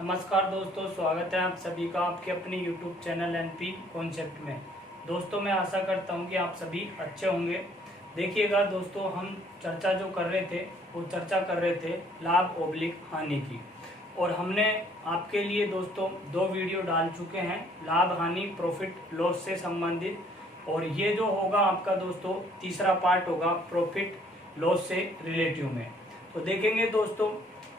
नमस्कार दोस्तों, स्वागत है आप सभी का आपके अपने YouTube चैनल एनपी कॉन्सेप्ट में। दोस्तों, मैं आशा करता हूं कि आप सभी अच्छे होंगे। देखिएगा दोस्तों, हम चर्चा जो कर रहे थे वो चर्चा कर रहे थे लाभ ओब्लिक हानि की। और हमने आपके लिए दोस्तों 2 वीडियो डाल चुके हैं लाभ हानि प्रॉफिट लॉस से संबंधित। और ये जो होगा आपका दोस्तों तीसरा पार्ट होगा प्रॉफिट लॉस से रिलेटिव में। तो देखेंगे दोस्तों,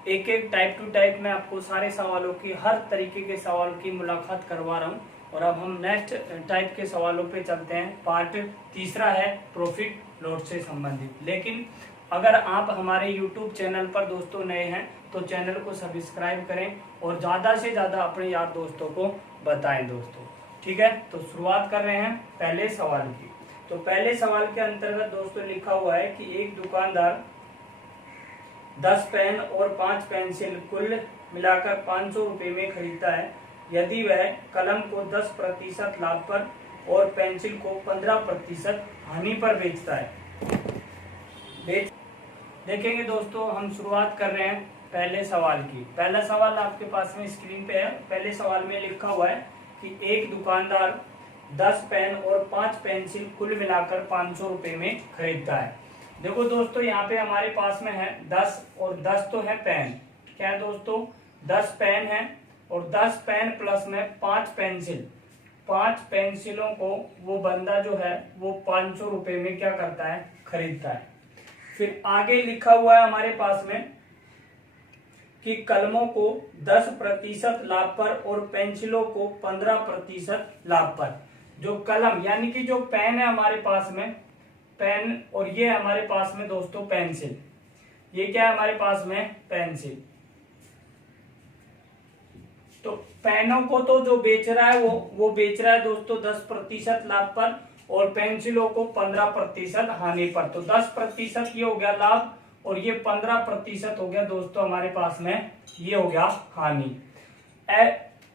एक एक टाइप टू टाइप में आपको सारे सवालों की, हर तरीके के सवाल की मुलाकात करवा रहा हूँ। और अब हम नेक्स्ट टाइप के सवालों पे चलते हैं। पार्ट तीसरा है प्रॉफिट लॉस से संबंधित। लेकिन अगर आप हमारे YouTube चैनल पर दोस्तों नए हैं तो चैनल को सब्सक्राइब करें और ज़्यादा से ज़्यादा अपने यार दोस्तों को बताएं दोस्तों। ठीक है, तो शुरुआत कर रहे हैं पहले सवाल की। तो पहले सवाल के अंतर्गत दोस्तों लिखा हुआ है कि एक दुकानदार 10 पेन और 5 पेंसिल कुल मिलाकर 500 रुपए में खरीदता है। यदि वह कलम को 10% लाभ पर और पेंसिल को 15% हानि पर बेचता है। देखेंगे दोस्तों, हम शुरुआत कर रहे हैं पहले सवाल की। पहला सवाल आपके पास में स्क्रीन पे है। पहले सवाल में लिखा हुआ है कि एक दुकानदार 10 पेन और 5 पेंसिल कुल मिलाकर 500 रुपए में खरीदता है। देखो दोस्तों, यहाँ पे हमारे पास में है 10 और 10 तो है पेन। क्या है दोस्तों, 10 पेन है और 10 पेन प्लस में 5 पेंसिल। 5 पेंसिलों को वो बंदा जो है वो 500 रुपए में क्या करता है, खरीदता है। फिर आगे लिखा हुआ है हमारे पास में कि कलमों को 10% लाभ पर और पेंसिलों को 15% लाभ पर। जो कलम यानी कि जो पेन है हमारे पास में पेन, और ये हमारे पास में दोस्तों पेंसिल। ये क्या है हमारे पास में, पेंसिल। तो पेनों को तो जो बेच रहा है वो बेच रहा है दोस्तों 10% लाभ पर और पेंसिलों को 15% हानि पर। तो 10% ये हो गया लाभ और ये 15% हो गया दोस्तों हमारे पास में ये हो गया हानि।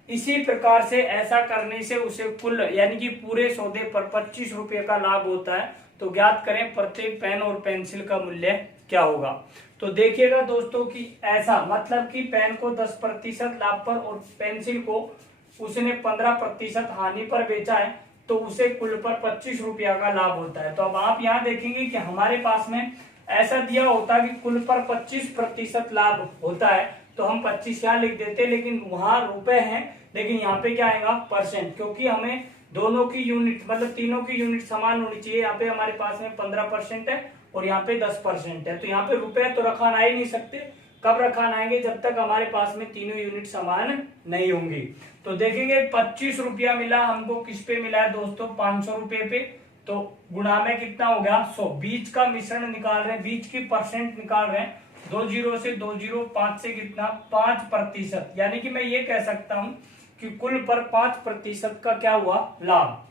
इसी प्रकार से ऐसा करने से उसे कुल यानी कि पूरे सौदे पर 25 रुपए का लाभ होता है। तो ज्ञात करें प्रत्येक पेन और पेंसिल का मूल्य क्या होगा। तो देखिएगा दोस्तों कि ऐसा मतलब कि पेन को 10% लाभ पर और पेंसिल को उसने 15% हानि पर बेचा है, तो उसे कुल पर 25 रुपया का लाभ होता है। तो अब आप यहाँ देखेंगे कि हमारे पास में ऐसा दिया होता कि कुल पर 25% लाभ होता है तो हम 25 यहाँ लिख देते, लेकिन वहां रुपए हैं, लेकिन यहाँ पे क्या आएगा परसेंट, क्योंकि हमें दोनों की यूनिट मतलब तीनों की यूनिट समान होनी चाहिए। यहाँ पे हमारे पास में 15% है और यहाँ पे 10% है। तो यहाँ पे रुपए तो रखान आ ही नहीं सकते। कब रखान आएंगे, जब तक हमारे पास में तीनों यूनिट समान नहीं होंगी। तो देखेंगे 25 रुपया मिला हमको, किस पे मिला है दोस्तों, 500 रुपए पे। तो गुणा में कितना हो गया 100। बीच का मिश्रण निकाल रहे हैं, बीच की परसेंट निकाल रहे हैं। 2 जीरो से 2 जीरो, 5 से कितना 5%। यानी कि मैं ये कह सकता हूं कि कुल पर 5% का क्या हुआ, लाभ।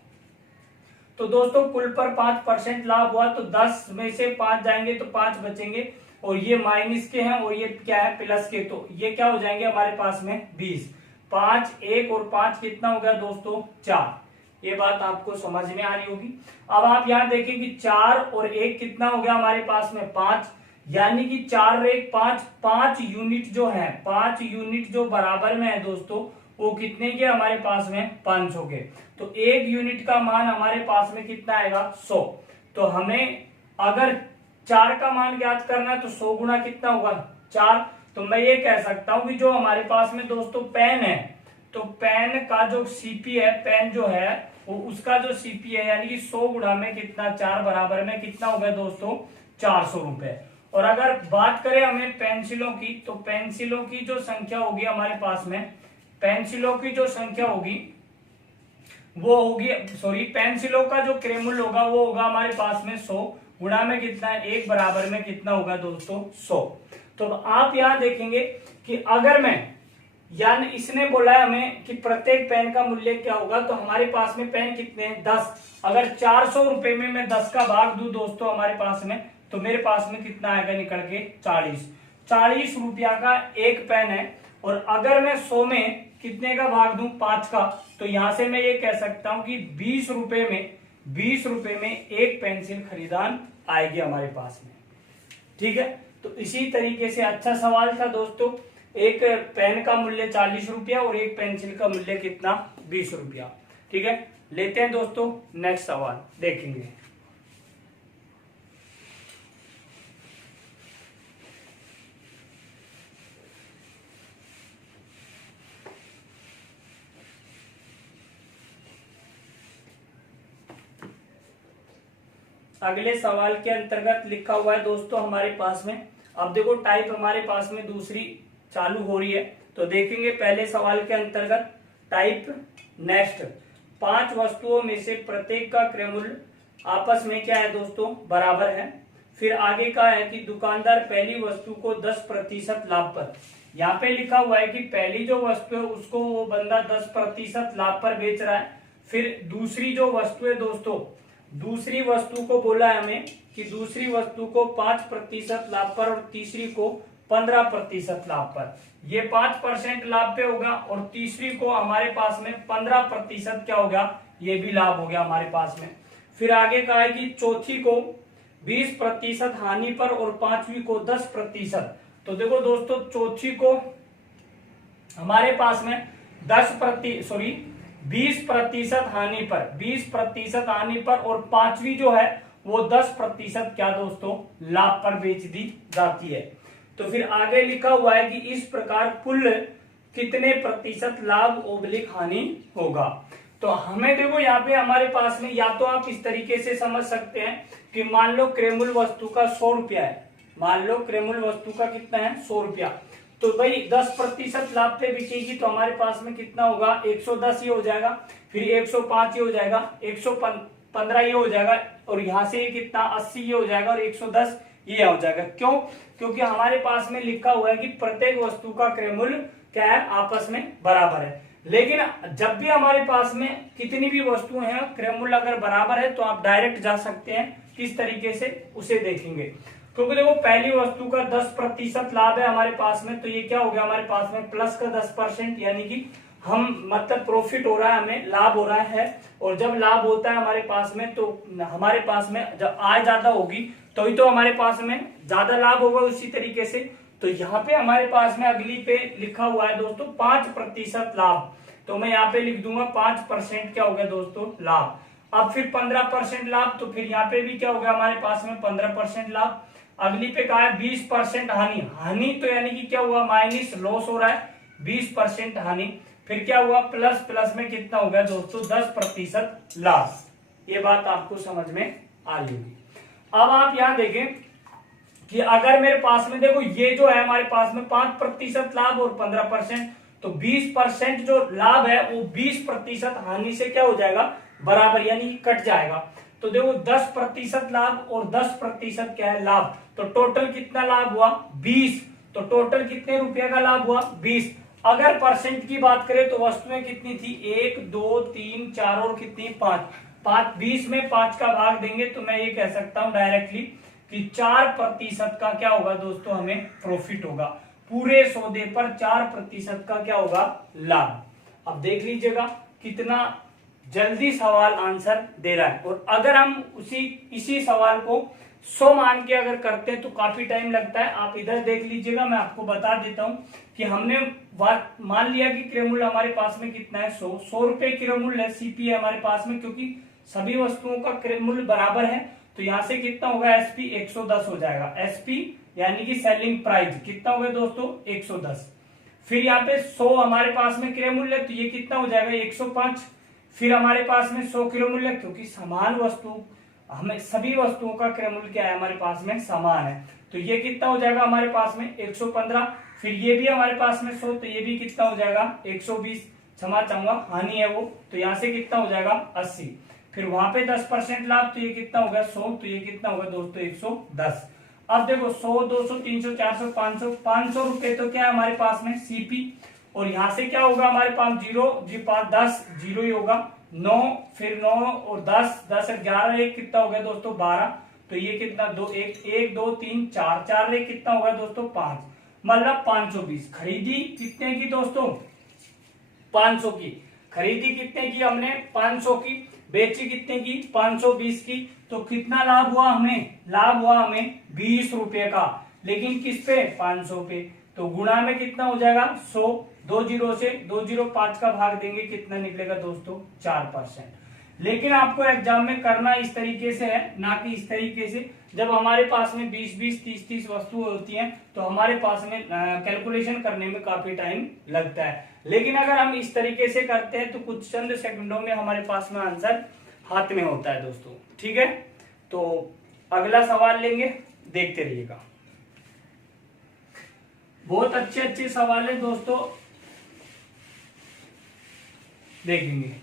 तो दोस्तों कुल पर 5% लाभ हुआ तो 10 में से 5 जाएंगे तो 5 बचेंगे और ये माइनस के हैं और ये क्या है प्लस के। तो ये क्या हो जाएंगे हमारे पास में 20। 5 1 और 5 कितना हो गया दोस्तों 4। ये बात आपको समझ में आ रही होगी। अब आप यहाँ देखें कि 4 और 1 कितना हो गया हमारे पास में 5, यानी कि 4 और 1 5। 5 यूनिट जो है, 5 यूनिट जो बराबर में है दोस्तों वो कितने के हमारे पास में 500 के। तो 1 यूनिट का मान हमारे पास में कितना आएगा 100। तो हमें अगर 4 का मान ज्ञात करना है तो 100 गुना कितना होगा 4। तो मैं ये कह सकता हूं कि जो हमारे पास में दोस्तों पेन है, तो पेन का जो सीपी है, पेन जो है वो उसका जो सीपी है यानी कि 100 गुणा में कितना 4 बराबर में कितना हो गया दोस्तों 400 रुपए। और अगर बात करें हमें पेंसिलों की, तो पेंसिलों की जो संख्या होगी हमारे पास में, पेंसिलों की जो संख्या होगी वो होगी पेंसिलों का जो क्रयमूल्य होगा वो होगा हमारे पास में 100 गुणा में कितना है 1 बराबर में कितना होगा दोस्तों 100। तो आप यहां देखेंगे कि अगर मैं यानी इसने बोला है हमें कि प्रत्येक पेन का मूल्य क्या होगा, तो हमारे पास में पेन कितने हैं 10। अगर 400 रुपए में मैं 10 का भाग दूं दोस्तों हमारे पास में, तो मेरे पास में कितना आएगा निकल के 40 रुपया का एक पेन है। और अगर मैं 100 में कितने का भाग दूं 5 का, तो यहां से मैं ये कह सकता हूं कि 20 रुपए में एक पेंसिल खरीदान आएगी हमारे पास में। ठीक है, तो इसी तरीके से अच्छा सवाल था दोस्तों। एक पेन का मूल्य 40 रुपया और एक पेंसिल का मूल्य कितना 20 रुपया। ठीक है, लेते हैं दोस्तों नेक्स्ट सवाल देखेंगे। अगले सवाल के अंतर्गत लिखा हुआ है दोस्तों हमारे पास में, अब देखो टाइप हमारे पास में दूसरी चालू हो रही है, तो देखेंगे पहले सवाल के अंतर्गत टाइप नेक्स्ट। 5 वस्तुओं में से प्रत्येक का क्रय मूल्य आपस में क्या है दोस्तों बराबर है। फिर आगे का है कि दुकानदार पहली वस्तु को 10% लाभ पर, यहाँ पे लिखा हुआ है कि पहली जो वस्तु है उसको वो बंदा 10% लाभ पर बेच रहा है। फिर दूसरी जो वस्तु है दोस्तों, दूसरी वस्तु को बोला है हमें कि दूसरी वस्तु को 5% लाभ पर और तीसरी को 15% लाभ पर। ये 5% लाभ पे होगा और तीसरी को हमारे पास में 15% क्या हो गया, ये भी लाभ हो गया हमारे पास में। फिर आगे कहा है कि चौथी को 20% हानि पर और पांचवी को 10%। तो देखो दोस्तों चौथी को हमारे पास में 20% हानि पर, 20% हानि पर और पांचवी जो है वो 10% क्या दोस्तों लाभ पर बेच दी जाती है। तो फिर आगे लिखा हुआ है कि इस प्रकार कुल कितने प्रतिशत लाभ ओब्लिक हानि होगा। तो हमें देखो यहाँ पे हमारे पास में या तो आप इस तरीके से समझ सकते हैं कि मान लो क्रय मूल्य वस्तु का 100 रुपया है, मान लो क्रय मूल्य वस्तु का कितना है 100 रुपया, तो भाई 10% लाभ पे बिकेगी तो हमारे पास में कितना होगा 110 ये हो जाएगा, फिर 105 ये हो जाएगा, 115 ये हो जाएगा और यहाँ से ये कितना 80 ये हो जाएगा और 110 ये हो जाएगा। क्यों? क्योंकि हमारे पास में लिखा हुआ है कि प्रत्येक वस्तु का क्रय मूल्य क्या है आपस में बराबर है। लेकिन जब भी हमारे पास में कितनी भी वस्तुएं हैं क्रय मूल्य अगर बराबर है तो आप डायरेक्ट जा सकते हैं, किस तरीके से उसे देखेंगे। क्योंकि देखो पहली वस्तु का 10% लाभ है हमारे पास में, तो ये क्या हो गया हमारे पास में प्लस का 10%, यानी कि हम मतलब प्रॉफिट हो रहा है, हमें लाभ हो रहा है। और जब लाभ होता है हमारे पास में तो हमारे पास में जब आय ज्यादा होगी तो ही तो हमारे पास में ज्यादा लाभ होगा उसी तरीके से। तो यहाँ पे हमारे पास में अगली पे लिखा हुआ है दोस्तों 5% लाभ, तो मैं यहाँ पे लिख दूंगा 5% क्या हो गया दोस्तों लाभ। अब फिर 15% लाभ, तो फिर यहाँ पे भी क्या हो गया हमारे पास में 15% लाभ। अगली पे कहा है 20% हानि, हानि तो यानी कि क्या हुआ माइनस लॉस हो रहा है 20% हानि। फिर क्या हुआ प्लस, प्लस में कितना हो गया दोस्तों 10% लाभ। ये बात आपको समझ में आ रही होगी। अब आप यहां देखें कि अगर मेरे पास में देखो ये जो है हमारे पास में 5% लाभ और 15%, तो 20% जो लाभ है वो 20% हानि से क्या हो जाएगा बराबर, यानी कट जाएगा। तो देखो 10% लाभ और 10% क्या है लाभ, तो टोटल कितना लाभ हुआ 20, तो टोटल कितने रुपए का लाभ हुआ 20। अगर परसेंट की बात करें तो वस्तुएं कितनी थी 1 2 3 4 और कितनी 5, 20 में 5 का भाग देंगे तो मैं ये कह सकता हूं डायरेक्टली कि 4% का क्या होगा दोस्तों हमें प्रॉफिट होगा, पूरे सौदे पर 4% का क्या होगा लाभ। अब देख लीजिएगा कितना जल्दी सवाल आंसर दे रहा है। और अगर हम इसी सवाल को 100 मान के अगर करते हैं तो काफी टाइम लगता है। आप इधर देख लीजिएगा, मैं आपको बता देता हूं कि हमने मान लिया कि क्रय मूल्य हमारे पास में कितना है 100 रुपए क्रय मूल्य है, सीपी है हमारे पास में, क्योंकि सभी वस्तुओं का क्रय मूल्य बराबर है। तो यहां से कितना होगा एसपी 110 हो जाएगा, एसपी यानी कि सेलिंग प्राइस कितना होगा दोस्तों 110। फिर यहाँ पे 100 हमारे पास में क्रय मूल्य, तो ये कितना हो जाएगा 105। फिर हमारे पास में 100 क्रय मूल्य, क्योंकि समान वस्तु हमें सभी वस्तुओं का क्रय मूल्य क्या है हमारे पास में समान है, तो ये कितना हो जाएगा हमारे पास में 115। फिर ये भी हमारे पास में 100, तो ये भी कितना हो जाएगा 120, क्षमा चाहूंगा हानि है वो, तो यहाँ से कितना हो जाएगा 80। फिर वहां पे 10% लाभ, तो ये कितना होगा 100, तो ये कितना होगा दोस्तों 110। अब देखो 100 200 300 400 500 रुपए तो क्या है हमारे पास में सीपी, और यहां से क्या होगा हमारे पास 10 जीरो ही होगा, 9 फिर 9 और 10 11 एक कितना हो गया दोस्तों 12, तो ये कितना 2 1 2 3 4 एक कितना होगा दोस्तों 5, मतलब 520। खरीदी कितने की दोस्तों 500 की, खरीदी कितने की हमने 500 की, बेची कितने की 520 की, तो कितना लाभ हुआ हमें 20 रुपए का, लेकिन किस पे 500 पे। तो गुणा में कितना हो जाएगा 100, 2 जीरो से 205 का भाग देंगे कितना निकलेगा दोस्तों 4%। लेकिन आपको एग्जाम में करना इस तरीके से है, ना कि इस तरीके से। जब हमारे पास में 20-20, 30-30 वस्तुएं होती हैं तो हमारे पास में कैलकुलेशन करने में काफी टाइम लगता है। लेकिन अगर हम इस तरीके से करते हैं तो कुछ चंद सेकंडों में हमारे पास में आंसर हाथ में होता है दोस्तों। ठीक है, तो अगला सवाल लेंगे, देखते रहिएगा। बहुत अच्छे अच्छे सवाल है दोस्तों, देखेंगे।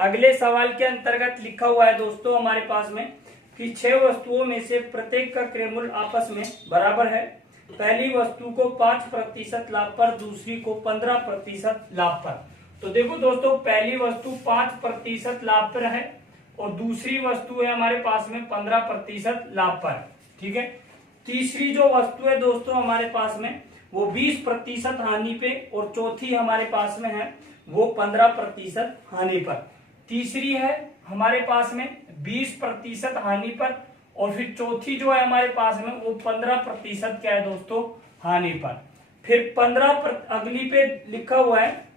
अगले सवाल के अंतर्गत लिखा हुआ है दोस्तों हमारे पास में कि 6 वस्तुओं में से प्रत्येक का क्रयमूल्य आपस में बराबर है। पहली वस्तु को 5% लाभ पर, दूसरी को 15% लाभ पर। तो देखो दोस्तों, पहली वस्तु 5% लाभ पर है और दूसरी वस्तु है हमारे पास में 15% लाभ पर। ठीक है, तीसरी जो वस्तु है दोस्तों हमारे पास में वो 20% हानि पे और चौथी हमारे पास में है वो 15% हानि पर। तीसरी है हमारे पास में 20% हानि पर और फिर चौथी जो है हमारे पास में वो 15% क्या है दोस्तों हानि पर। फिर 15 अगली पे लिखा हुआ है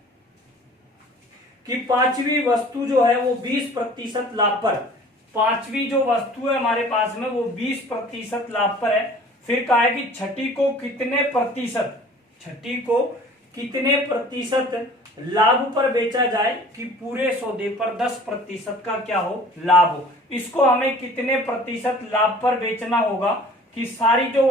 कि पांचवी वस्तु जो है वो 20% लाभ पर। पांचवी जो वस्तु है हमारे पास में वो 20% लाभ पर है। फिर कहा है कि छठी को कितने प्रतिशत, छठी को कितने प्रतिशत लाभ पर बेचा जाए कि पूरे सौदे पर 10% का क्या हो लाभ हो। इसको हमें कितने प्रतिशत लाभ पर बेचना होगा कि सारी जो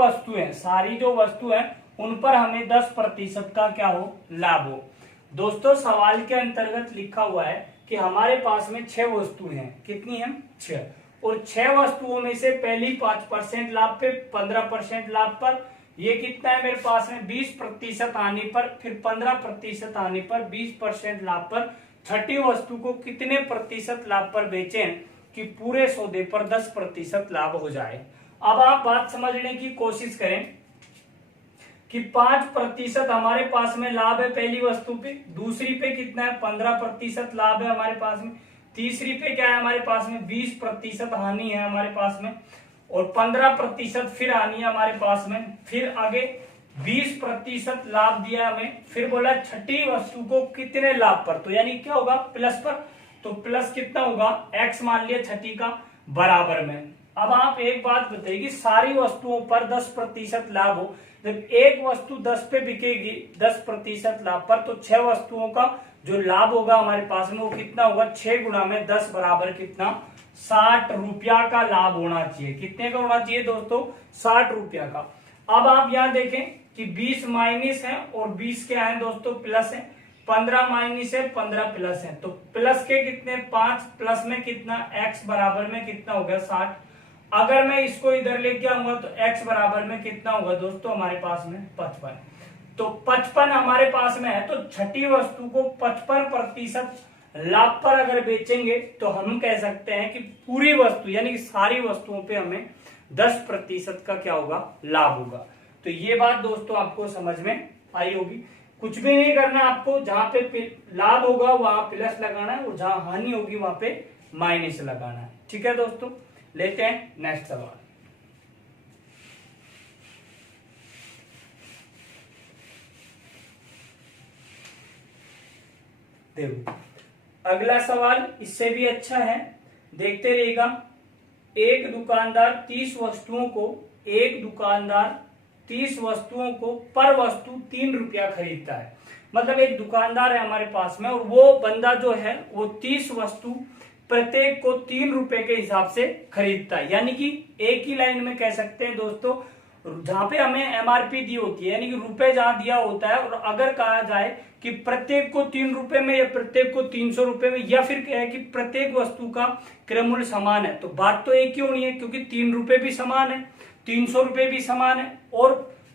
वस्तु है उन पर हमें 10% का क्या हो लाभ हो। दोस्तों सवाल के अंतर्गत लिखा हुआ है कि हमारे पास में 6 वस्तुएं हैं। कितनी है 6, और 6 वस्तुओं में से पहली 5% लाभ पे, 15% लाभ पर, ये कितना है मेरे पास में 20% आने पर, फिर 15% आने पर, 20% लाभ पर, छठी वस्तु को कितने प्रतिशत लाभ पर बेचें कि पूरे सौदे पर 10% लाभ हो जाए। अब आप बात समझने की कोशिश करें कि 5% हमारे पास में लाभ है पहली वस्तु पे, दूसरी पे कितना है 15% लाभ है हमारे पास में, तीसरी पे क्या है हमारे पास में 20% हानि है हमारे पास में, और 15% फिर हानि है हमारे पास में। फिर आगे 20% लाभ दिया हमें, फिर बोला छठी वस्तु को कितने लाभ पर, तो यानी क्या होगा प्लस पर, तो प्लस कितना होगा x मान लिया छठी का बराबर में। अब आप एक बात बताइए कि सारी वस्तुओं पर 10% लाभ हो, जब एक वस्तु 10 पे बिकेगी 10% लाभ पर, तो 6 वस्तुओं का जो लाभ होगा हमारे पास में वो कितना होगा 6 गुणा में 10 बराबर कितना 60 रुपया का लाभ होना चाहिए। कितने का होना चाहिए दोस्तों 60 रुपया का। अब आप यहाँ देखें कि 20 माइनस है और 20 क्या है दोस्तों प्लस है, 15 माइनस है 15 प्लस है, तो प्लस के कितने 5, प्लस में कितना x बराबर में कितना हो गया 60। अगर मैं इसको इधर लेके आऊंगा तो x बराबर में कितना होगा दोस्तों हमारे पास में 55। तो 55 हमारे पास में है, तो छठी वस्तु को 55% लाभ पर अगर बेचेंगे तो हम कह सकते हैं कि पूरी वस्तु यानी कि सारी वस्तुओं पे हमें 10% का क्या होगा लाभ होगा। तो ये बात दोस्तों आपको समझ में आई होगी। कुछ भी नहीं करना आपको, जहां पे लाभ होगा वहां प्लस लगाना है और जहां हानि होगी वहां पे माइनस लगाना है। ठीक है दोस्तों, लेते हैं नेक्स्ट सवाल। देखो अगला सवाल इससे भी अच्छा है, देखते रहिएगा। एक दुकानदार 30 वस्तुओं को पर वस्तु 3 रुपया खरीदता है। मतलब एक दुकानदार है हमारे पास में और वो बंदा जो है वो 30 वस्तु प्रत्येक को 3 रुपए के हिसाब से खरीदता है। यानी कि एक ही लाइन में कह सकते हैं दोस्तों, जहां पे हमें एमआरपी दी होती है यानी कि रुपए जहां दिया होता है, और अगर कहा जाए कि प्रत्येक को 3 रुपए में या प्रत्येक को 300 रुपए में, या फिर क्या है कि प्रत्येक वस्तु का क्रय मूल्य समान है, तो बात तो एक ही होनी है क्योंकि 3 रुपए भी समान है, 300 रुपए भी समान है और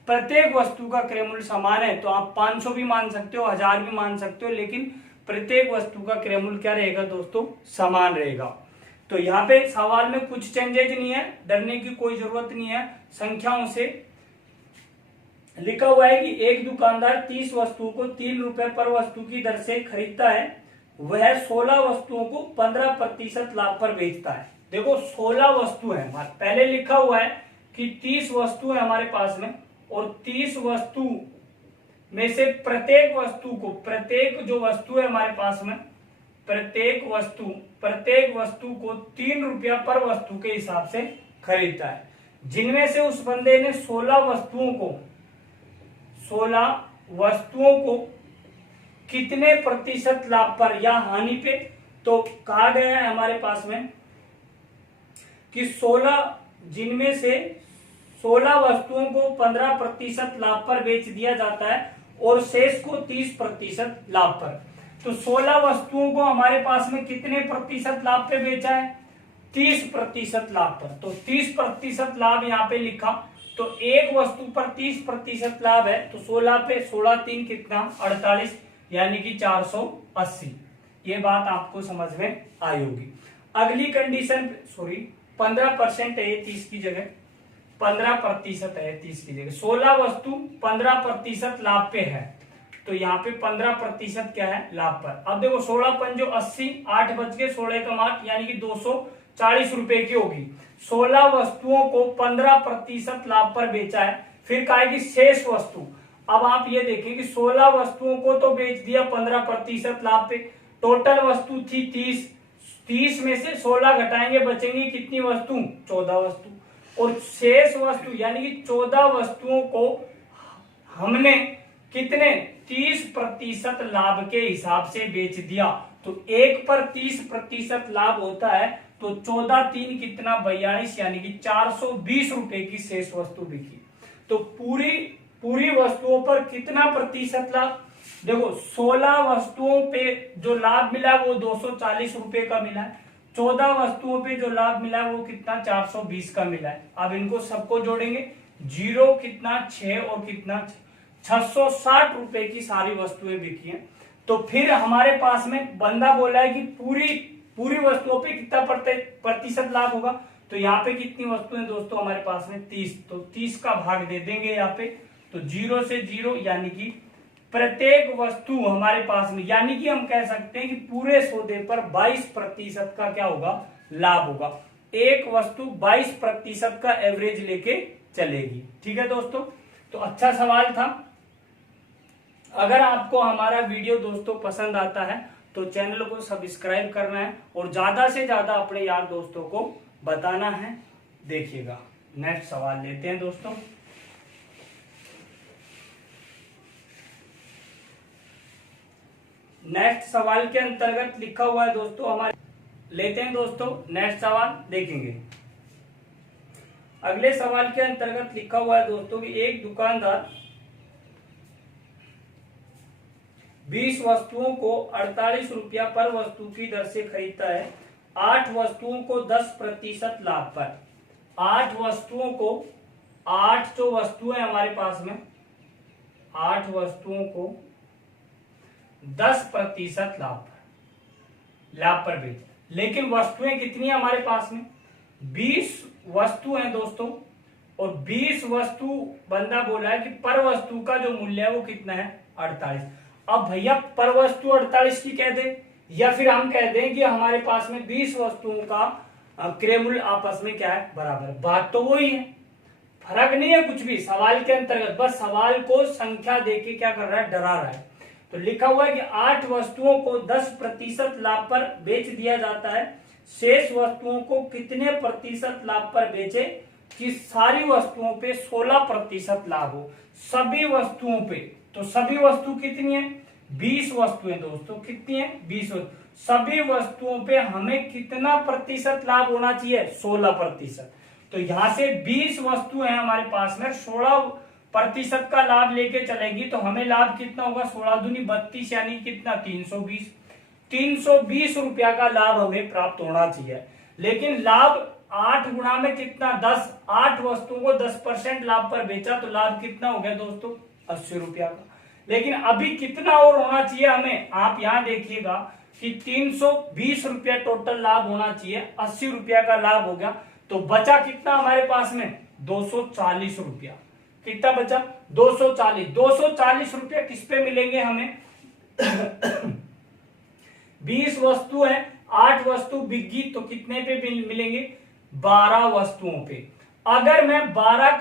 प्रत्येक वस्तु का क्रय मूल्य समान है। तो आप 500 भी मान सकते हो, 1000 भी मान सकते हो, लेकिन प्रत्येक वस्तु का क्रय मूल्य क्या रहेगा दोस्तों समान रहेगा। तो यहाँ पे सवाल में कुछ चेंजेज नहीं है, डरने की कोई जरूरत नहीं है। संख्याओं से लिखा हुआ है कि एक दुकानदार 30 वस्तुओं को 3 रुपए पर वस्तु की दर से खरीदता है, वह 16 वस्तुओं को 15% लाभ पर बेचता है। देखो 16 वस्तु है हमारे, पहले लिखा हुआ है कि 30 वस्तु है हमारे पास में, और 30 वस्तु में से प्रत्येक वस्तु को, प्रत्येक जो वस्तु है हमारे पास में, प्रत्येक वस्तु को 3 रुपया पर वस्तु के हिसाब से खरीदता है, जिनमें से उस बंदे ने 16 वस्तुओं को कितने प्रतिशत लाभ पर या हानि पे, तो कहा गया है हमारे पास में कि 16, जिनमें से 16 वस्तुओं को 15% लाभ पर बेच दिया जाता है और शेष को 30% लाभ पर। तो 16 वस्तुओं को हमारे पास में कितने प्रतिशत लाभ पे बेचा है? 30% लाभ पर। तो 30% लाभ यहाँ पे लिखा, तो एक वस्तु पर 30% लाभ है, तो 16 पे 16 3 कितना 48, यानी कि 480। ये बात आपको समझ में आई होगी। अगली कंडीशन, सॉरी 15% है ये 30 की जगह, 15% है 30 की जगह। 16 वस्तु 15% लाभ पे है, तो यहाँ पे 15% क्या है? लाभ पर। अब देखो 16 पंजो 80, 8 बच गए, 16 कम 8, यानी कि 240 रुपए की होगी। 16 वस्तुओं को 15% लाभ पर बेचा है, फिर कहा है कि शेष वस्तु। अब आप ये देखें कि 16 वस्तुओं को तो बेच दिया 15% लाभ पे, टोटल वस्तु थी 30, 30 में से 16 घटाएंगे, बचेंगी कितनी वस्तु? 14 वस्तु। और शेष वस्तु यानी कि 14 वस्तुओं को हमने कितने 30% लाभ के हिसाब से बेच दिया। तो एक पर 30% लाभ होता है, तो 14 3 कितना 42, यानी कि 420 रुपए की शेष वस्तु बिकी। तो पूरी वस्तुओं पर कितना प्रतिशत लाभ? देखो 16 वस्तुओं पे जो लाभ मिला वो 240 रुपए का मिला है, 14 वस्तुओं पे जो लाभ मिला वो कितना 420 का मिला है। अब इनको सबको जोड़ेंगे, 0 कितना 6 और कितना 660 रुपए की सारी वस्तुएं बिकी हैं। तो फिर हमारे पास में बंदा बोला है कि पूरी वस्तुओं पे कितना प्रतिशत लाभ होगा। तो यहाँ पे कितनी वस्तुएं दोस्तों हमारे पास में 30, तो 30 का भाग दे देंगे यहाँ पे, तो 0 से 0, यानी कि प्रत्येक वस्तु हमारे पास में, यानी कि हम कह सकते हैं कि पूरे सौदे पर 22% का क्या होगा? लाभ होगा। एक वस्तु 22% का एवरेज लेके चलेगी। ठीक है दोस्तों, तो अच्छा सवाल था। अगर आपको हमारा वीडियो दोस्तों पसंद आता है तो चैनल को सब्सक्राइब करना है और ज्यादा से ज्यादा अपने यार दोस्तों को बताना है। देखिएगा, नेक्स्ट सवाल लेते हैं दोस्तों। नेक्स्ट सवाल के अंतर्गत लिखा हुआ है दोस्तों हमारे, लेते हैं दोस्तों नेक्स्ट सवाल देखेंगे। अगले सवाल के अंतर्गत लिखा हुआ है दोस्तों कि एक दुकानदार 20 वस्तुओं को 48 रुपया पर वस्तु की दर से खरीदता है, 8 वस्तुओं को 10% लाभ पर। 8 वस्तुओं को, 8 जो वस्तुएं हमारे पास में, 8 वस्तुओं को 10% लाभ पर बेच, लेकिन वस्तुएं कितनी है हमारे पास में? 20 वस्तु हैं दोस्तों, और 20 वस्तु बंदा बोला है कि पर वस्तु का जो मूल्य है वो कितना है? 48। अब भैया पर वस्तु 48 की कह दे, या फिर हम कह दें कि हमारे पास में 20 वस्तुओं का क्रय मूल्य आपस में क्या है? बराबर। बात तो वही है, फर्क नहीं है कुछ भी सवाल के अंतर्गत, बस सवाल को संख्या देके क्या कर रहा है? डरा रहा है। तो लिखा हुआ है कि 8 वस्तुओं को 10% लाभ पर बेच दिया जाता है, शेष वस्तुओं को कितने प्रतिशत लाभ पर बेचे कि सारी वस्तुओं पे 16% लाभ हो सभी वस्तुओं पे। तो सभी वस्तु कितनी है? 20 वस्तुएं दोस्तों, कितनी है? 20 वस्तु। सभी वस्तुओं पे हमें कितना प्रतिशत लाभ होना चाहिए? 16%। तो यहां से 20 वस्तुएं हमारे पास में 16% का लाभ लेके चलेगी, तो हमें लाभ कितना होगा? 16 दूनी 32, यानी कितना? 320। 320 रुपया का लाभ हमें प्राप्त होना चाहिए। लेकिन लाभ 8 गुणा में कितना? 10। 8 वस्तुओं को 10% लाभ पर बेचा, तो लाभ कितना हो गया दोस्तों? 80 रुपया का। लेकिन अभी कितना और होना चाहिए हमें? आप यहाँ देखिएगा कि 320 रुपया टोटल लाभ होना चाहिए, 80 रुपया का लाभ हो गया, तो बचा कितना हमारे पास में? 240 रुपया। कितना बचा? 240। 240 रुपया किस पे मिलेंगे हमें? 20 वस्तु है, 8 वस्तु बिकी तो कितने पे मिलेंगे? 12 वस्तुओं पे। अगर मैं 12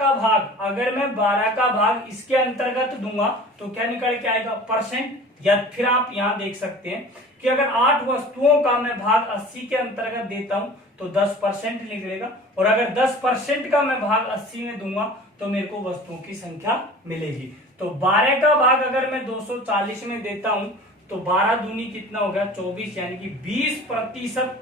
का भाग इसके अंतर्गत दूंगा तो क्या निकल के आएगा? परसेंट। या फिर आप यहां देख सकते हैं कि अगर 8 वस्तुओं का मैं भाग 80 के अंतर्गत देता हूं तो 10% निकलेगा, और अगर 10% का मैं भाग 80 में दूंगा तो मेरे को वस्तुओं की संख्या मिलेगी। तो 12 का भाग अगर मैं 240 में देता हूं तो 12 दूनी कितना हो गया? 24, यानी कि 20%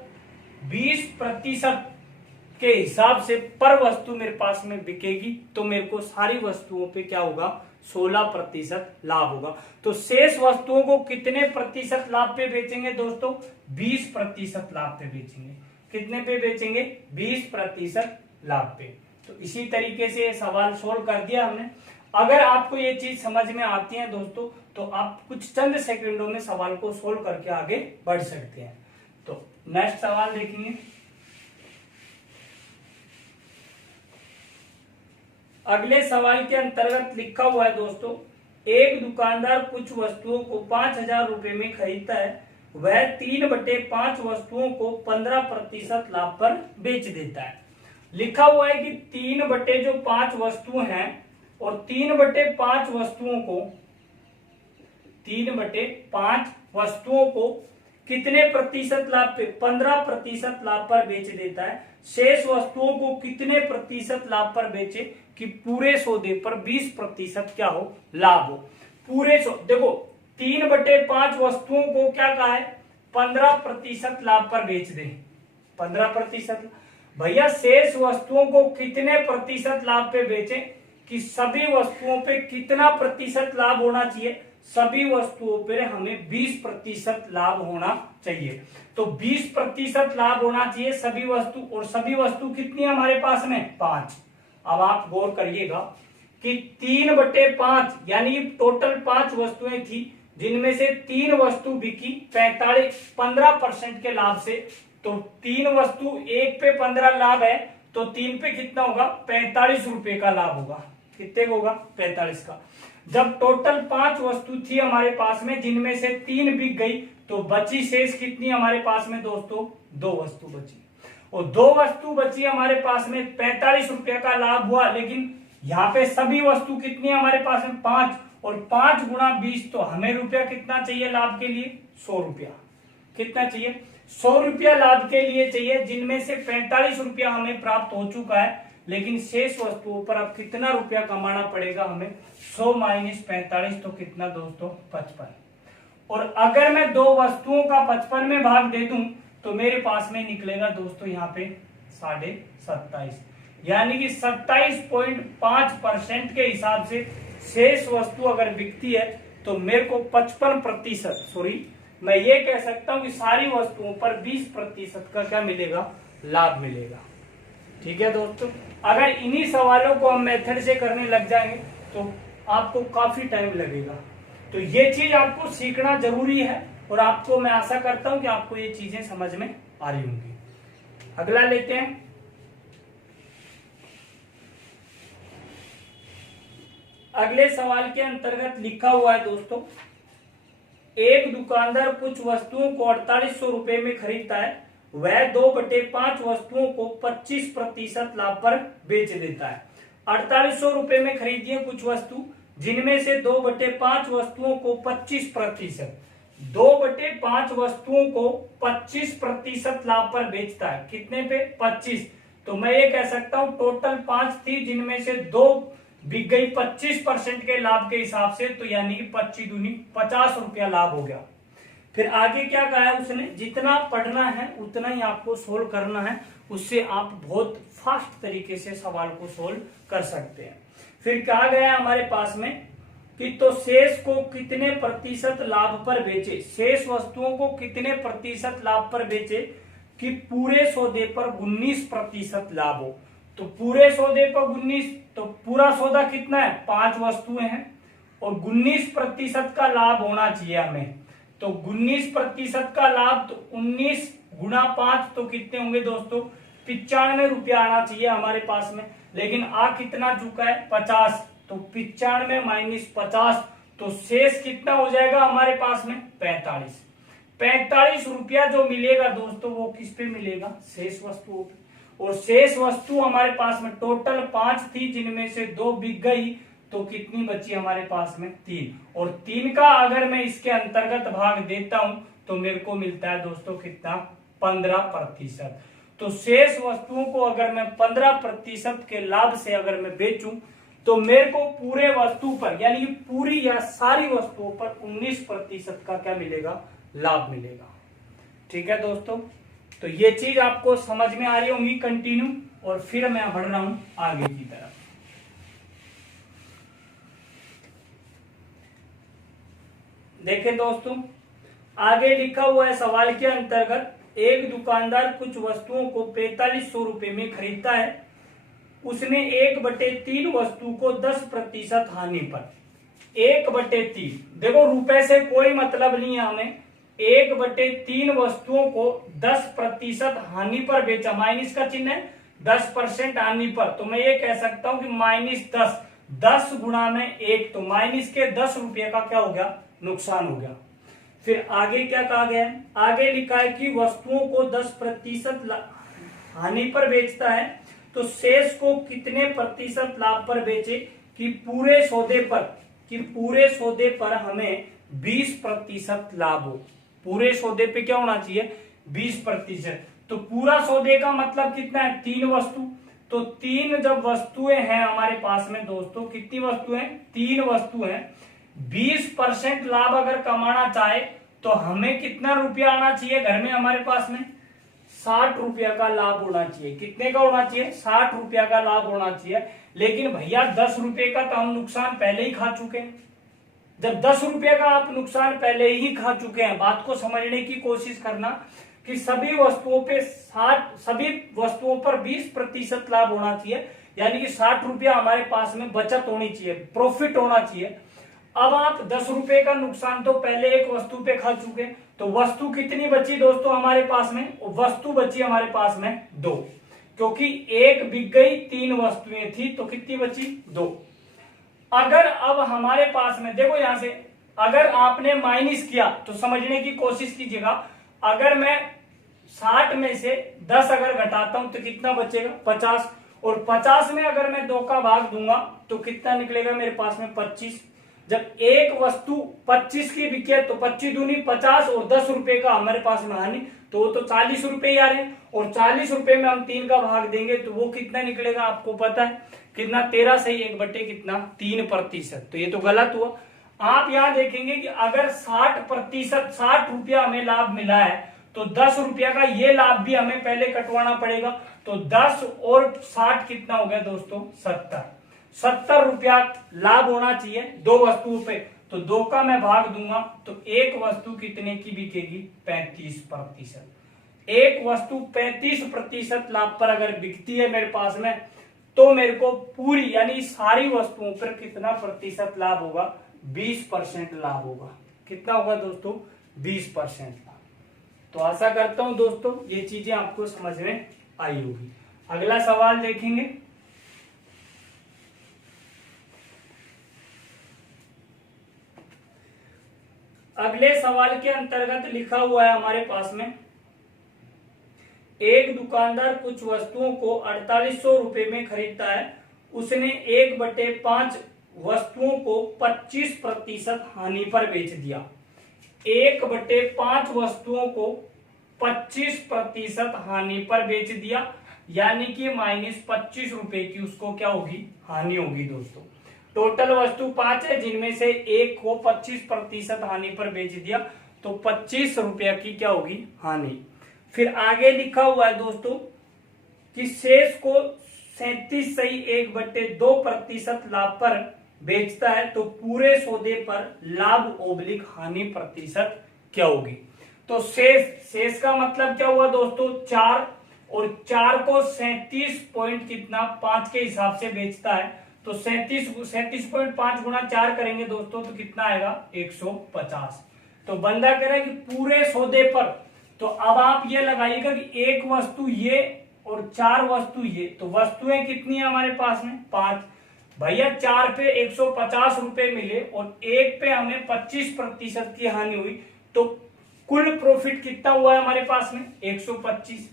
के हिसाब से पर वस्तु मेरे पास में बिकेगी, तो मेरे को सारी वस्तुओं पे क्या होगा? 16% लाभ होगा। तो शेष वस्तुओं को कितने प्रतिशत लाभ पे बेचेंगे दोस्तों? 20% लाभ पे बेचेंगे। कितने पे बेचेंगे? 20% लाभ पे। तो इसी तरीके से ये सवाल सोल्व कर दिया हमने। अगर आपको ये चीज समझ में आती है दोस्तों तो आप कुछ चंद सेकंडों में सवाल को सोल्व करके आगे बढ़ सकते हैं। तो नेक्स्ट सवाल देखेंगे। अगले सवाल के अंतर्गत लिखा हुआ है दोस्तों, एक दुकानदार कुछ वस्तुओं को 5,000 रुपए में खरीदता है, वह 3/5 वस्तुओं को 15% लाभ पर बेच देता है। लिखा हुआ है कि 3/5 वस्तुएं हैं और 3/5 वस्तुओं को कितने प्रतिशत लाभ पे? 15% लाभ पर बेच देता है। शेष वस्तुओं को कितने प्रतिशत लाभ पर बेचे कि पूरे सौदे पर 20% क्या हो? लाभ हो। पूरे देखो 3/5 वस्तुओं को क्या कहा है? 15% लाभ पर बेच दे। 15%। भैया शेष वस्तुओं को कितने प्रतिशत लाभ पे बेचे कि सभी वस्तुओं पे कितना प्रतिशत लाभ होना चाहिए? सभी वस्तुओं पर हमें 20% लाभ होना चाहिए। तो 20% लाभ होना चाहिए सभी वस्तु, और सभी वस्तु कितनी है हमारे पास में? 5। अब आप गौर करिएगा कि 3/5 यानी टोटल 5 वस्तुएं थी, जिनमें से 3 वस्तु बिकी 15% के लाभ से। तो 3 वस्तु, एक पे 15 लाभ है तो 3 पे कितना होगा? 45 रुपए का लाभ होगा। कितने का होगा? 45 का। जब टोटल 5 वस्तु थी हमारे पास में, जिनमें से 3 बिक गई तो बची शेष कितनी हमारे पास में दोस्तों? 2 वस्तु बची, और 2 वस्तु बची हमारे पास में, 45 रुपए का लाभ हुआ। लेकिन यहाँ पे सभी वस्तु कितनी हमारे पास में? 5, और 5 गुणा 20 तो हमें रुपया कितना चाहिए लाभ के लिए? 100 रुपया। कितना चाहिए? 100 रुपया लाभ के लिए चाहिए, जिनमें से 45 रुपया हमें प्राप्त हो चुका है। लेकिन शेष वस्तुओं पर अब कितना रुपया कमाना पड़ेगा हमें? 100 माइनस 45 तो कितना दोस्तों? 55। और अगर मैं 2 वस्तुओं का 55 में भाग दे दूं तो मेरे पास में निकलेगा दोस्तों यहाँ पे 27.5, यानी कि 27.5% के हिसाब से शेष वस्तु अगर बिकती है तो मेरे को 55%, मैं ये कह सकता हूं कि सारी वस्तुओं पर 20% का क्या मिलेगा? लाभ मिलेगा। ठीक है दोस्तों, अगर इन्हीं सवालों को हम मेथड से करने लग जाएंगे तो आपको काफी टाइम लगेगा। तो ये चीज आपको सीखना जरूरी है, और आपको मैं आशा करता हूं कि आपको ये चीजें समझ में आ रही होंगी। अगला लेते हैं। अगले सवाल के अंतर्गत लिखा हुआ है दोस्तों, एक दुकानदार कुछ वस्तुओं को 4800 रुपए में खरीदता है, वह 2/5 वस्तुओं को 25% लाभ पर बेच देता है। 4800 रुपए में खरीदिए कुछ वस्तु, जिनमें से 2/5 वस्तुओं को 25%, 2/5 वस्तुओं को 25% लाभ पर बेचता है। कितने पे? 25। तो मैं ये कह सकता हूं टोटल 5 थी, जिनमें से 2 बिक गई 25% के लाभ के हिसाब से, तो यानी कि 25 दूनी 50 रुपया लाभ हो गया। फिर आगे क्या कहा है उसने? जितना पढ़ना है उतना ही आपको सोल्व करना है, उससे आप बहुत फास्ट तरीके से सवाल को सोल्व कर सकते हैं। फिर कहा गया हमारे पास में कि तो शेष को कितने प्रतिशत लाभ पर बेचे? शेष वस्तुओं को कितने प्रतिशत लाभ पर बेचे कि पूरे सौदे पर 19% लाभ हो? तो पूरे सौदे पर 19, तो पूरा सौदा कितना है? 5 वस्तुएं हैं और 19% का लाभ होना चाहिए हमें। तो 19% का लाभ, तो 19 गुणा 5 तो कितने होंगे दोस्तों? 95 रुपया आना चाहिए हमारे पास में। लेकिन आ कितना चुका है? 50। तो 95 माइनस 50, तो शेष कितना हो जाएगा हमारे पास में? 45। 45 रुपया जो मिलेगा दोस्तों वो किस पे मिलेगा, शेष वस्तुओं पे। और शेष वस्तु हमारे पास में टोटल 5 थी, जिनमें से 2 बिक गई, तो कितनी बची हमारे पास में, 3। और 3 का अगर मैं इसके अंतर्गत भाग देता हूं तो मेरे को मिलता है दोस्तों कितना, 15%। तो शेष वस्तुओं को अगर मैं 15% के लाभ से अगर मैं बेचूं तो मेरे को पूरे वस्तु पर यानी कि पूरी या सारी वस्तुओं पर 19% का क्या मिलेगा, लाभ मिलेगा। ठीक है दोस्तों, तो ये चीज आपको समझ में आ रही होंगी कंटिन्यू। और फिर मैं बढ़ रहा हूं आगे की तरफ। देखें दोस्तों, आगे लिखा हुआ है सवाल के अंतर्गत, एक दुकानदार कुछ वस्तुओं को 4500 रुपए में खरीदता है। उसने 1/3 वस्तु को 10% हानि पर, 1/3, देखो रुपए से कोई मतलब नहीं है हमें, 1/3 वस्तुओं को 10% हानि पर बेचा, माइनस का चिन्ह है, 10% हानि पर, तो मैं ये कह सकता हूं कि -10, 10 गुणा में 1, तो माइनस के 10 रुपये का क्या हो गया, नुकसान हो गया। फिर आगे क्या कहा गया है, आगे लिखा है कि वस्तुओं को 10% हानि पर बेचता है, तो शेष को कितने प्रतिशत लाभ पर बेचे, कि पूरे सौदे पर हमें 20% लाभ हो। पूरे सौदे पे क्या होना चाहिए, 20%। तो पूरा सौदे का मतलब कितना है, 3 वस्तु, तो 3 जब वस्तुएं हैं हमारे पास में दोस्तों, कितनी वस्तुएं, 3 वस्तुएं, 20% लाभ अगर कमाना चाहे तो हमें कितना रुपया आना चाहिए घर में, हमारे पास में 60 रुपया का लाभ होना चाहिए। कितने का होना चाहिए, 60 रुपया का लाभ होना चाहिए। लेकिन भैया 10 रुपए का तो हम नुकसान पहले ही खा चुके हैं। जब 10 रुपये का आप नुकसान पहले ही खा चुके हैं, बात को समझने की कोशिश करना कि सभी वस्तुओं पर 20% लाभ होना चाहिए, यानी कि 60 रुपया हमारे पास में बचत होनी चाहिए, प्रॉफिट होना चाहिए। अब आप 10 रुपए का नुकसान तो पहले एक वस्तु पे खा चुके, तो वस्तु कितनी बची दोस्तों हमारे पास में, वस्तु बची हमारे पास में 2, क्योंकि 1 बिक गई, 3 वस्तुएं थी, तो कितनी बची, 2। अगर अब हमारे पास में देखो, यहां से अगर आपने माइनस किया तो समझने की कोशिश कीजिएगा, अगर मैं 60 में से 10 अगर घटाता हूं तो कितना बचेगा, 50, और 50 में अगर मैं 2 का भाग दूंगा तो कितना निकलेगा मेरे पास में, 25। जब एक वस्तु 25 की बिकी है तो 25 दूनी 50 और 10 रुपए का हमारे पास में हानि, तो वो तो 40 रुपए ही आ रहे हैं, और 40 रुपए में हम 3 का भाग देंगे तो वो कितना निकलेगा, आपको पता है कितना, 13 से 1/3%, तो ये तो गलत हुआ। आप यहां देखेंगे कि अगर 60%, 60 रुपया हमें लाभ मिला है, तो 10 रुपया का ये लाभ भी हमें पहले कटवाना पड़ेगा, तो 10 और 60 कितना हो गया दोस्तों, 70 रुपया लाभ होना चाहिए 2 वस्तुओं पे, तो 2 का मैं भाग दूंगा तो एक वस्तु कितने की बिकेगी, 35%। एक वस्तु 35% लाभ पर अगर बिकती है मेरे पास में, तो मेरे को पूरी यानी सारी वस्तुओं पर कितना प्रतिशत लाभ होगा, 20% लाभ होगा। कितना होगा दोस्तों, 20% लाभ। तो आशा करता हूं दोस्तों ये चीजें आपको समझ में आई होगी। अगला सवाल देखेंगे, अगले सवाल के अंतर्गत लिखा हुआ है हमारे पास में, एक दुकानदार कुछ वस्तुओं को 4800 रुपए में खरीदता है। उसने 1/5 वस्तुओं को 25% हानि पर बेच दिया। 1/5 वस्तुओं को 25% हानि पर बेच दिया, यानी कि -25 रुपए की उसको क्या होगी, हानि होगी दोस्तों। टोटल वस्तु 5 है, जिनमें से एक को 25% हानि पर बेच दिया, तो 25 रुपया की क्या होगी, हानि। फिर आगे लिखा हुआ है दोस्तों कि शेष को 37 सही 1/2% लाभ पर बेचता है, तो पूरे सौदे पर लाभ ओब्लिक हानि प्रतिशत क्या होगी। तो शेष का मतलब क्या हुआ दोस्तों, 4, और 4 को 37 पॉइंट कितना 5 के हिसाब से बेचता है, तो 37.5 गुणा 4 करेंगे दोस्तों तो कितना आएगा, 150। तो बंदा कह रहा है कि पूरे सौदे पर, तो अब आप ये लगाइएगा कि एक वस्तु ये और 4 वस्तु ये, तो वस्तुएं कितनी है हमारे पास में, 5। भैया 4 पे 150 रुपए मिले और एक पे हमें 25% की हानि हुई, तो कुल प्रॉफिट कितना हुआ है हमारे पास में 125,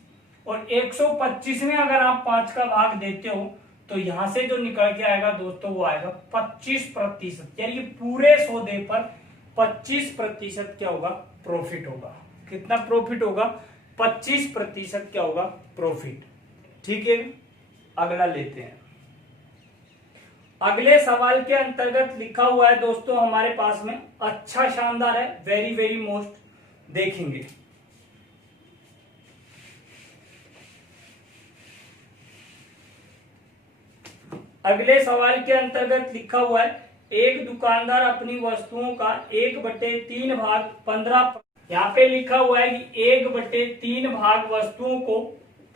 और 125 में अगर आप 5 का भाग देते हो तो यहां से जो निकल के आएगा दोस्तों वो आएगा 25%, यानी पूरे सौदे पर 25% क्या होगा प्रॉफिट होगा। कितना प्रॉफिट होगा 25% क्या होगा प्रॉफिट। ठीक है, अगला लेते हैं। अगले सवाल के अंतर्गत लिखा हुआ है दोस्तों हमारे पास में, अच्छा शानदार है, वेरी वेरी मोस्ट, देखेंगे। अगले सवाल के अंतर्गत लिखा हुआ है, एक दुकानदार अपनी वस्तुओं का 1/3 भाग 15, यहाँ पे लिखा हुआ है कि 1/3 भाग वस्तुओं को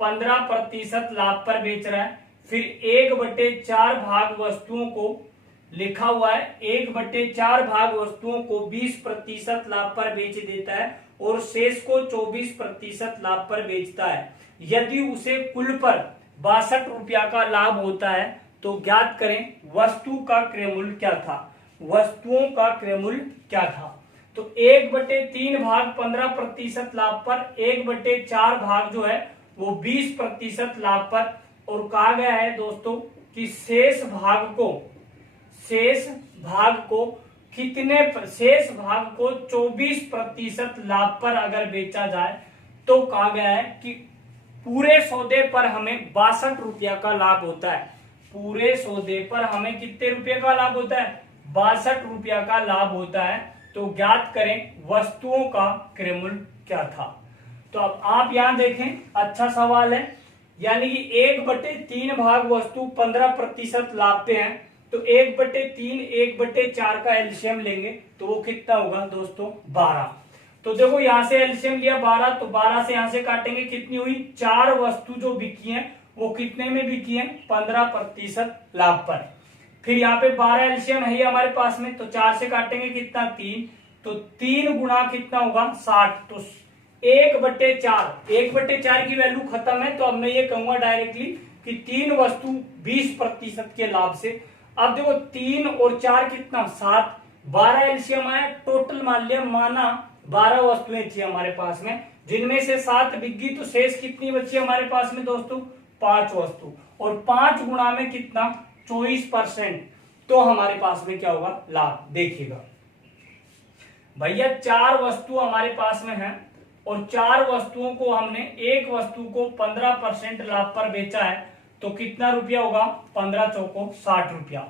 15% लाभ पर बेच रहा है। फिर 1/4 भाग वस्तुओं को लिखा हुआ है 1/4 भाग वस्तुओं को 20% लाभ पर बेच देता है और शेष को 24% लाभ पर बेचता है। यदि उसे कुल पर 62 रुपया का लाभ होता है तो ज्ञात करें वस्तु का क्रय मूल्य क्या था। वस्तुओं का क्रय मूल्य क्या था, तो 1/3 भाग 15% लाभ पर, 1/4 भाग जो है वो 20% लाभ पर, और कहा गया है दोस्तों कि शेष भाग को 24% लाभ पर अगर बेचा जाए तो कहा गया है कि पूरे सौदे पर हमें 62 रुपया का लाभ होता है। पूरे सौदे पर हमें कितने रुपए का लाभ होता है 62 रुपया का लाभ होता है। तो ज्ञात करें वस्तुओं का क्रय मूल्य क्या था। तो अब आप यहां देखें, अच्छा सवाल है, यानी कि 1/3 भाग वस्तु 15% लाभ पे है, तो 1/3 1/4 का एलसीएम लेंगे तो वो कितना होगा दोस्तों 12। तो देखो यहां से एलसीएम लिया 12, तो 12 से यहां से काटेंगे, कितनी हुई 4 वस्तु जो बिकी है वो कितने में बिकी है 15% लाभ पर। फिर यहाँ पे 12 एलसीएम है हमारे पास में, तो 4 से काटेंगे कितना 3, तो 3 गुणा कितना होगा 60, तो 1/4 की वैल्यू खत्म है। तो अब मैं ये कहूंगा डायरेक्टली कि 3 वस्तु 20% के लाभ से। अब देखो 3 और 4 कितना 7, 12 एलसीएम आया, टोटल मान लिया, माना 12 वस्तुएं थी हमारे पास में, जिनमें से 7 बिक गई, तो शेष कितनी बची हमारे पास में दोस्तों 5 वस्तु, और 5 गुणा में कितना 24%, तो हमारे पास में क्या होगा लाभ। देखिएगा भैया 4 वस्तु हमारे पास में है और 4 वस्तुओं को हमने एक वस्तु को 15% लाभ पर बेचा है, तो कितना रुपया होगा 15 चौको 60 रुपया।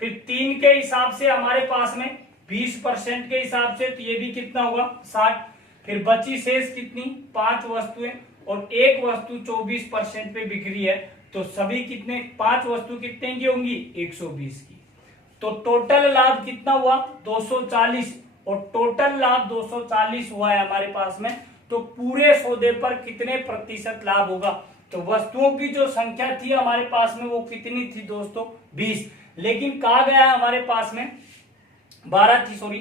फिर 3 के हिसाब से हमारे पास में 20% के हिसाब से, तो ये भी कितना होगा 60। फिर बची शेष कितनी 5 वस्तुएं, और एक वस्तु 24% पे बिक रही है, तो सभी कितने 5 वस्तु कितने की होंगी 120 की। तो टोटल लाभ कितना हुआ 240, और टोटल लाभ 240 हुआ है हमारे पास में। तो पूरे सौदे पर कितने प्रतिशत लाभ होगा, तो वस्तुओं की जो संख्या थी हमारे पास में वो कितनी थी दोस्तों 20, लेकिन कहा गया हमारे पास में 12 थी, सॉरी।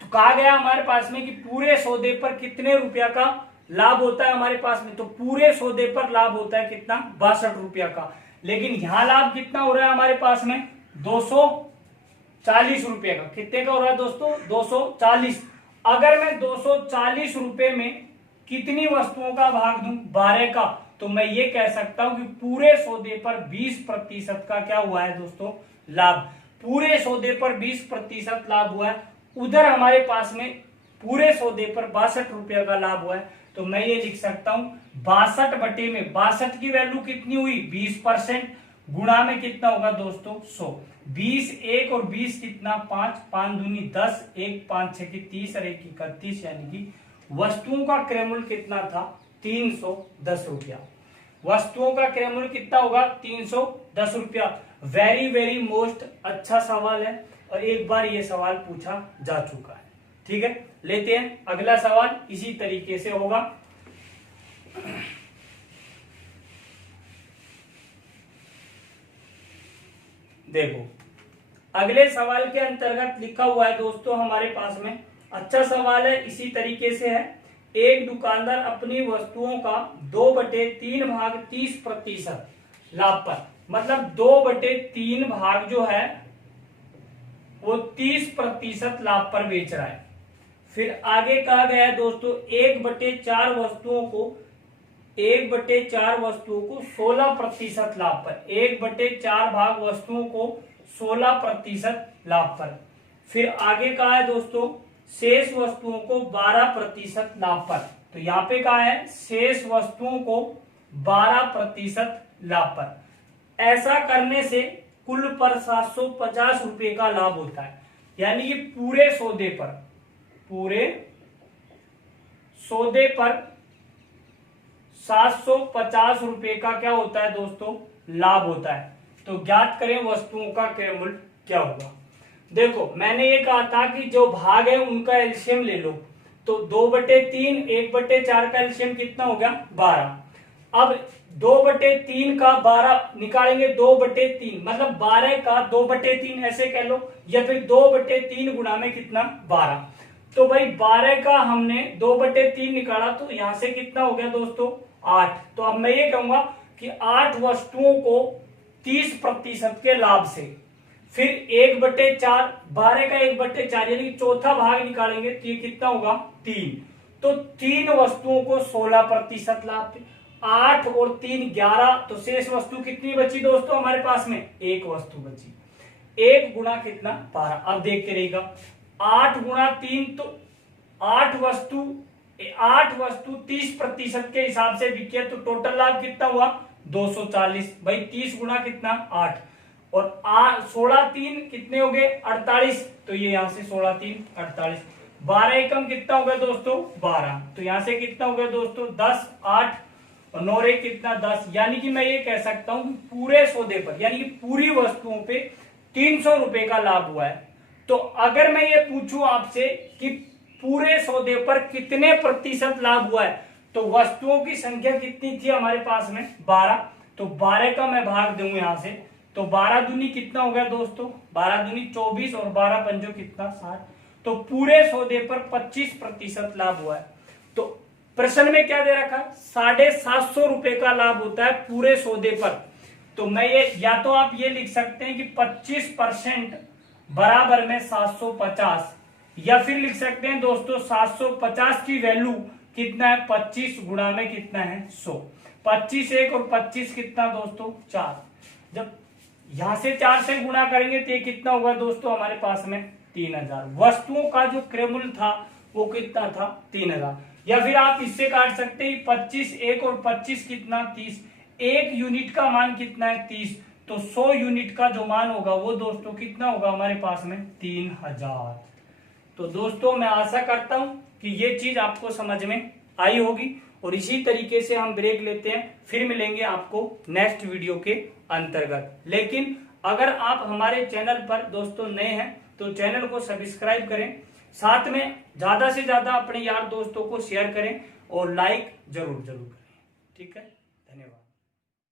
तो कहा गया हमारे पास में कि पूरे सौदे पर कितने रुपया का लाभ होता है हमारे पास में, तो पूरे सौदे पर लाभ होता है कितना 62 रुपया का, लेकिन यहां लाभ कितना हो रहा है हमारे पास में 240 रुपए का। कितने का हो रहा है दोस्तों 240। अगर मैं 240 रुपए में कितनी वस्तुओं का भाग दूं 12 का, तो मैं ये कह सकता हूं कि पूरे सौदे पर 20% का क्या हुआ है दोस्तों लाभ। पूरे सौदे पर 20% लाभ हुआ है। उधर हमारे पास में पूरे सौदे पर 62 रुपया का लाभ हुआ है, तो मैं ये लिख सकता हूं 62 बटे में 62 की वैल्यू कितनी हुई 20%, गुणा में कितना होगा दोस्तों 100। 20 1 और 20 कितना 5, 5 दूनी 10, 1 5 6 की 30 और 1 31, यानी कि वस्तुओं का क्रय मूल्य कितना था 310 रुपया। वस्तुओं का क्रय मूल्य कितना होगा 310 रुपया। वेरी वेरी मोस्ट अच्छा सवाल है और एक बार ये सवाल पूछा जा चुका है। ठीक है, लेते हैं अगला सवाल, इसी तरीके से होगा। देखो अगले सवाल के अंतर्गत लिखा हुआ है दोस्तों हमारे पास में, अच्छा सवाल है, इसी तरीके से है। एक दुकानदार अपनी वस्तुओं का 2/3 भाग 30% लाभ पर, मतलब 2/3 भाग जो है वो 30% लाभ पर बेच रहा है। फिर आगे कहा गया है दोस्तों 1/4 वस्तुओं को 16% लाभ पर, 1/4 भाग वस्तुओं को 16% लाभ पर। फिर आगे कहा है दोस्तों शेष वस्तुओं को 12% लाभ पर। तो यहाँ पे कहा है शेष वस्तुओं को 12% लाभ पर। ऐसा करने से कुल पर 750 रुपए का लाभ होता है। यानी कि पूरे सौदे पर 750 रुपए का क्या होता है दोस्तों, लाभ होता है। तो ज्ञात करें वस्तुओं का क्रय मूल्य क्या होगा। देखो मैंने ये कहा था कि जो भाग है उनका एलसीएम ले लो। तो 2/3 1/4 का एलसीएम कितना हो गया 12। अब 2/3 का 12 निकालेंगे, 2/3 मतलब 12 का 2/3 ऐसे कह लो, या फिर 2/3 गुणा में कितना 12। तो भाई 12 का हमने 2/3 निकाला तो यहां से कितना हो गया दोस्तों 8। तो अब मैं ये कहूंगा कि 8 वस्तुओं को 30% के लाभ से, फिर 1/4 12 का 1/4 यानी कि चौथा भाग निकालेंगे तो ये कितना होगा 3। तो 3 वस्तुओं को 16% लाभ थे, 8 और 3 11। तो शेष वस्तु कितनी बची दोस्तों हमारे पास में, एक वस्तु बची। 1 गुणा कितना 12। अब देखते रहेगा 8 गुणा 3 तो 8 वस्तु 30% के हिसाब से बिकी है। तो टोटल लाभ कितना हुआ 240। भाई 30 गुणा कितना 8 और 16 3 कितने हो गए 48। तो ये यहां से 16 3 48। 12 एकम कितना हो गया दोस्तों 12। तो यहां से कितना हो गया दोस्तों 10 8 और 9 एक कितना 10। यानी कि मैं ये कह सकता हूं कि पूरे सौदे पर यानी कि पूरी वस्तुओं पे 300 रुपए का लाभ हुआ है। तो अगर मैं ये पूछूं आपसे कि पूरे सौदे पर कितने प्रतिशत लाभ हुआ है, तो वस्तुओं की संख्या कितनी थी हमारे पास में 12। तो 12 का मैं भाग दूंगा यहां से। तो 12 दूनी कितना हो गया दोस्तों 12 दूनी 24 और 12 पंजो कितना 60। तो पूरे सौदे पर 25% लाभ हुआ है। तो प्रश्न में क्या दे रखा 750 रुपए का लाभ होता है पूरे सौदे पर। तो मैं ये या तो आप ये लिख सकते हैं कि 25% बराबर में 750, या फिर लिख सकते हैं दोस्तों 750 की वैल्यू कितना है 25 गुणा में कितना है 100। 25 1 और 25 कितना दोस्तों 4। जब यहां से 4 से गुणा करेंगे तो ये कितना होगा दोस्तों हमारे पास में 3000। वस्तुओं का जो क्रय मूल्य था वो कितना था 3000। या फिर आप इससे काट सकते हैं 25 1 और 25 कितना 30। 1 यूनिट का मान कितना है 30। तो 100 यूनिट का जो मान होगा वो दोस्तों कितना होगा हमारे पास में 3000। तो दोस्तों मैं आशा करता हूं कि ये चीज आपको समझ में आई होगी। और इसी तरीके से हम ब्रेक लेते हैं, फिर मिलेंगे आपको नेक्स्ट वीडियो के अंतर्गत। लेकिन अगर आप हमारे चैनल पर दोस्तों नए हैं तो चैनल को सब्सक्राइब करें, साथ में ज्यादा से ज्यादा अपने यार दोस्तों को शेयर करें और लाइक जरूर करें। ठीक है, धन्यवाद।